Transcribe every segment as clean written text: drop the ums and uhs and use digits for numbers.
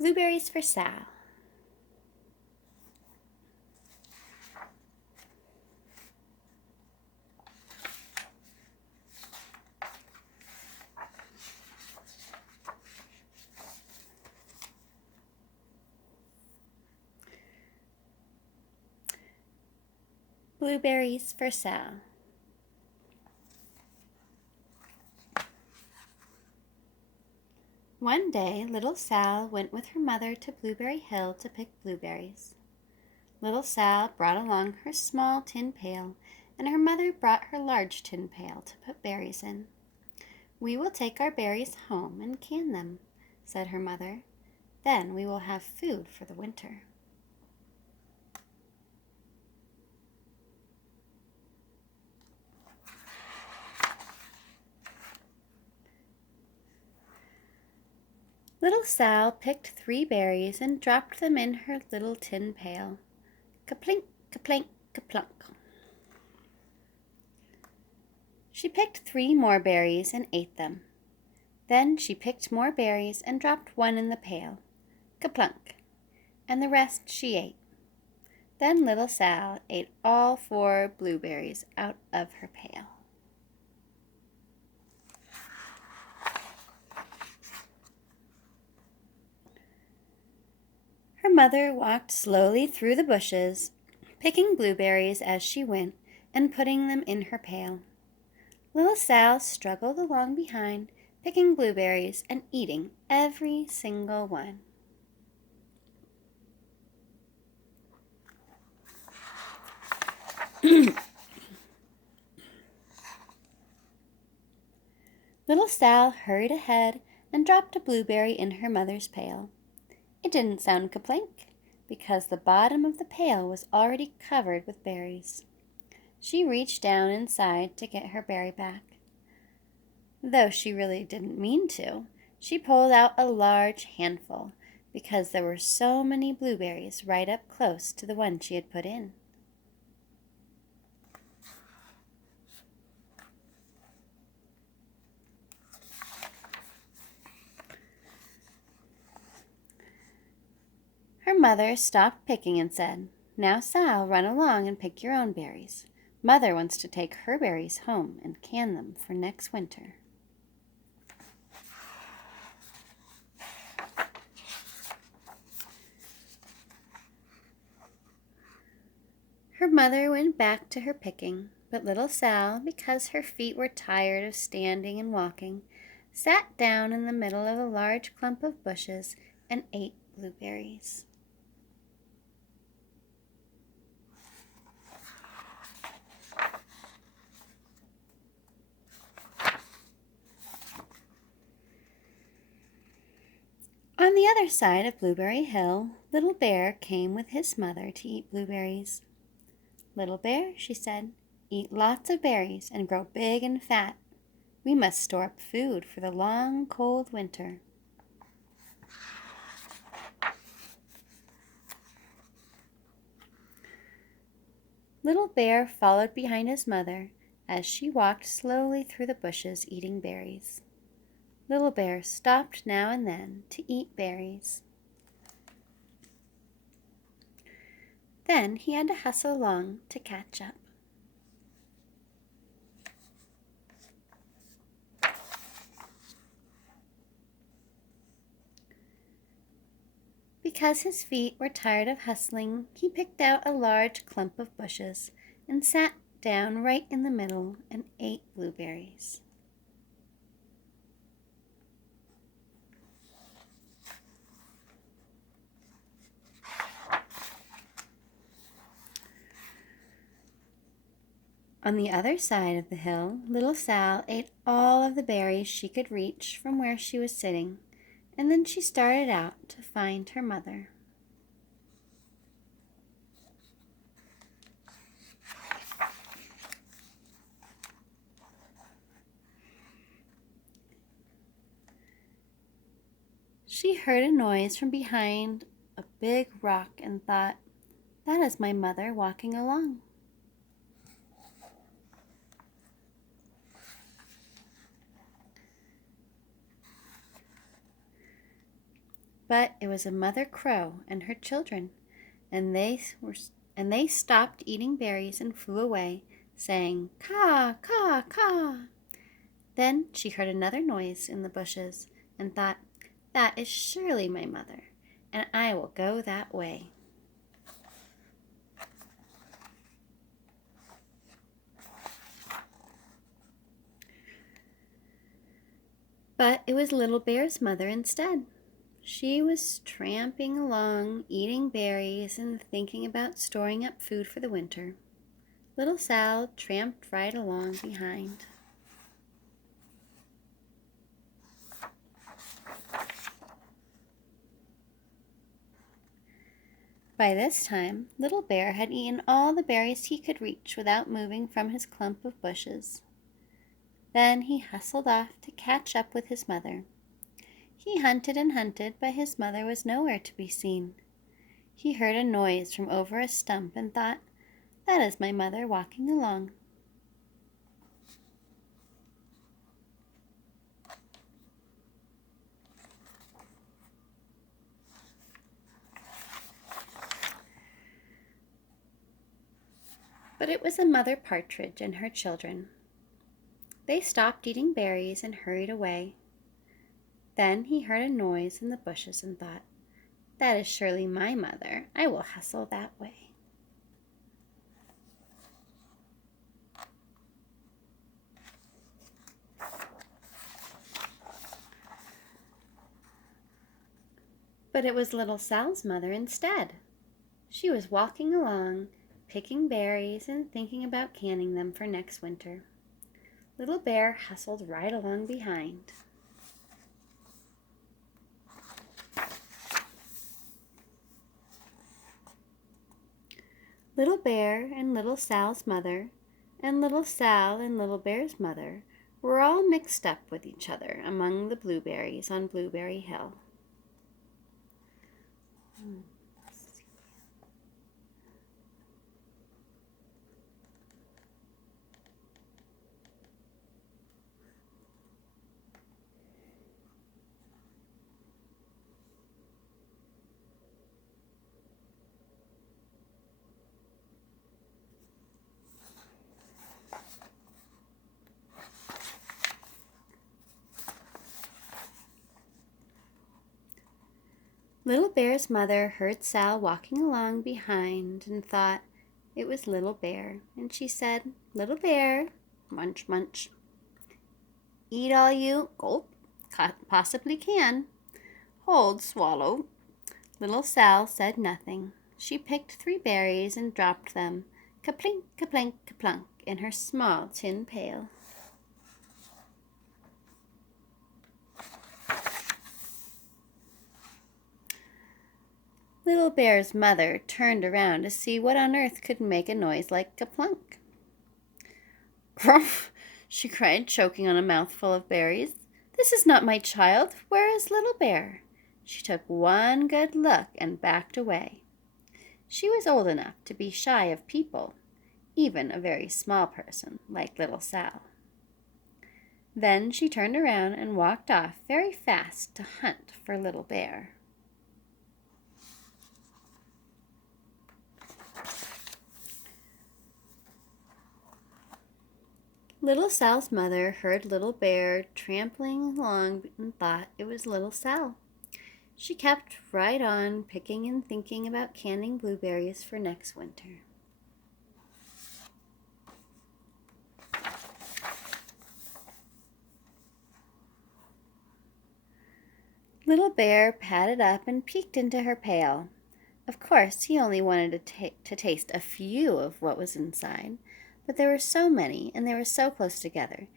Blueberries for Sal. Blueberries for Sal. One day, little Sal went with her mother to Blueberry Hill to pick blueberries. Little Sal brought along her small tin pail, and her mother brought her large tin pail to put berries in. "We will take our berries home and can them," said her mother. "Then we will have food for the winter." Little Sal picked 3 berries and dropped them in her little tin pail. Kaplink, kaplink, kaplunk. She picked 3 more berries and ate them. Then she picked more berries and dropped 1 in the pail. Kaplunk. And the rest she ate. Then little Sal ate all 4 blueberries out of her pail. Her mother walked slowly through the bushes, picking blueberries as she went and putting them in her pail. Little Sal struggled along behind, picking blueberries and eating every single one. Little Sal hurried ahead and dropped a blueberry in her mother's pail. It didn't sound kaplink, because the bottom of the pail was already covered with berries. She reached down inside to get her berry back. Though she really didn't mean to, she pulled out a large handful, because there were so many blueberries right up close to the one she had put in. Her mother stopped picking and said, "Now, Sal, run along and pick your own berries. Mother wants to take her berries home and can them for next winter." Her mother went back to her picking, but little Sal, because her feet were tired of standing and walking, sat down in the middle of a large clump of bushes and ate blueberries. On the other side of Blueberry Hill, Little Bear came with his mother to eat blueberries. "Little Bear," she said, "eat lots of berries and grow big and fat. We must store up food for the long, cold winter." Little Bear followed behind his mother as she walked slowly through the bushes eating berries. Little Bear stopped now and then to eat berries. Then he had to hustle along to catch up. Because his feet were tired of hustling, he picked out a large clump of bushes and sat down right in the middle and ate blueberries. On the other side of the hill, little Sal ate all of the berries she could reach from where she was sitting, and then she started out to find her mother. She heard a noise from behind a big rock and thought, "That is my mother walking along." But it was a mother crow and her children, and they stopped eating berries and flew away, saying, "Caw, caw, caw." Then she heard another noise in the bushes and thought, "That is surely my mother, and I will go that way." But it was Little Bear's mother instead. She was tramping along, eating berries and thinking about storing up food for the winter. Little Sal tramped right along behind. By this time, Little Bear had eaten all the berries he could reach without moving from his clump of bushes. Then he hustled off to catch up with his mother. He hunted and hunted, but his mother was nowhere to be seen. He heard a noise from over a stump and thought, "That is my mother walking along." But it was a mother partridge and her children. They stopped eating berries and hurried away. Then he heard a noise in the bushes and thought, "That is surely my mother. I will hustle that way." But it was Little Sal's mother instead. She was walking along, picking berries and thinking about canning them for next winter. Little Bear hustled right along behind. Little Bear and Little Sal's mother, and Little Sal and Little Bear's mother were all mixed up with each other among the blueberries on Blueberry Hill. Little Bear's mother heard Sal walking along behind and thought it was Little Bear, and she said, "Little Bear, munch, munch. Eat all you, gulp, possibly can. Hold, swallow." Little Sal said nothing. She picked 3 berries and dropped them, kaplink, kaplink, kaplunk, in her small tin pail. Little Bear's mother turned around to see what on earth could make a noise like kaplunk. "Grumph!" she cried, choking on a mouthful of berries. "This is not my child. Where is Little Bear?" She took one good look and backed away. She was old enough to be shy of people, even a very small person like Little Sal. Then she turned around and walked off very fast to hunt for Little Bear. Little Sal's mother heard Little Bear trampling along and thought it was Little Sal. She kept right on picking and thinking about canning blueberries for next winter. Little Bear padded up and peeked into her pail. Of course, he only wanted to taste a few of what was inside, but there were so many and they were so close together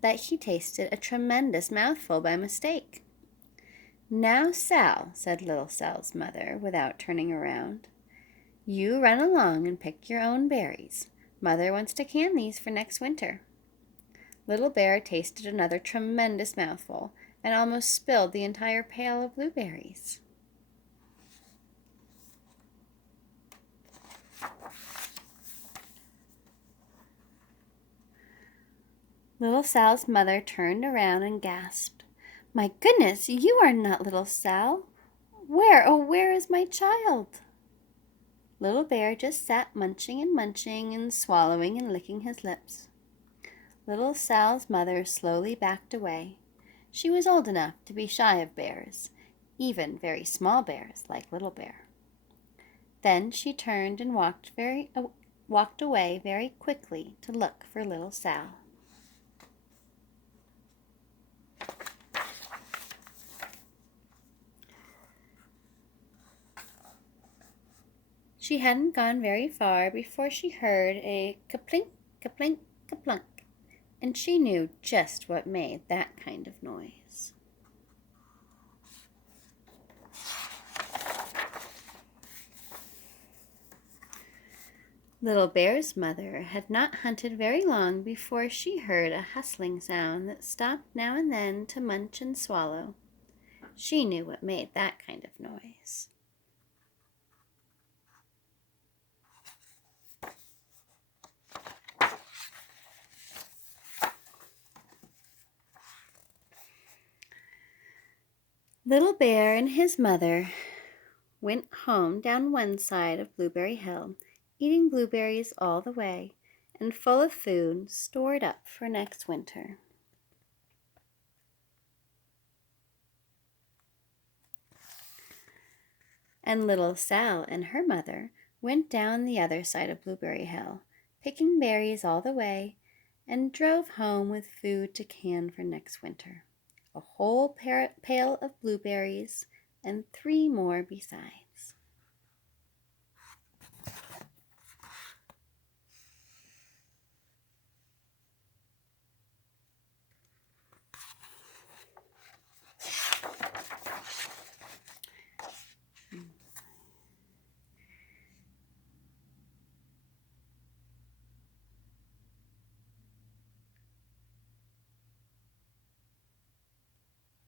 that he tasted a tremendous mouthful by mistake. "Now, Sal," said Little Sal's mother without turning around, "you run along and pick your own berries. Mother wants to can these for next winter." Little Bear tasted another tremendous mouthful and almost spilled the entire pail of blueberries. Little Sal's mother turned around and gasped, "My goodness, you are not Little Sal. Where, oh, where is my child?" Little Bear just sat munching and swallowing and licking his lips. Little Sal's mother slowly backed away. She was old enough to be shy of bears, even very small bears like Little Bear. Then she turned and walked away very quickly to look for little Sal. She hadn't gone very far before she heard a kaplink, kaplink, kaplunk, and she knew just what made that kind of noise. Little Bear's mother had not hunted very long before she heard a hustling sound that stopped now and then to munch and swallow. She knew what made that kind of noise. Little Bear and his mother went home down one side of Blueberry Hill, eating blueberries all the way, and full of food stored up for next winter. And little Sal and her mother went down the other side of Blueberry Hill, picking berries all the way, and drove home with food to can for next winter. A whole pail of blueberries and 3 more besides.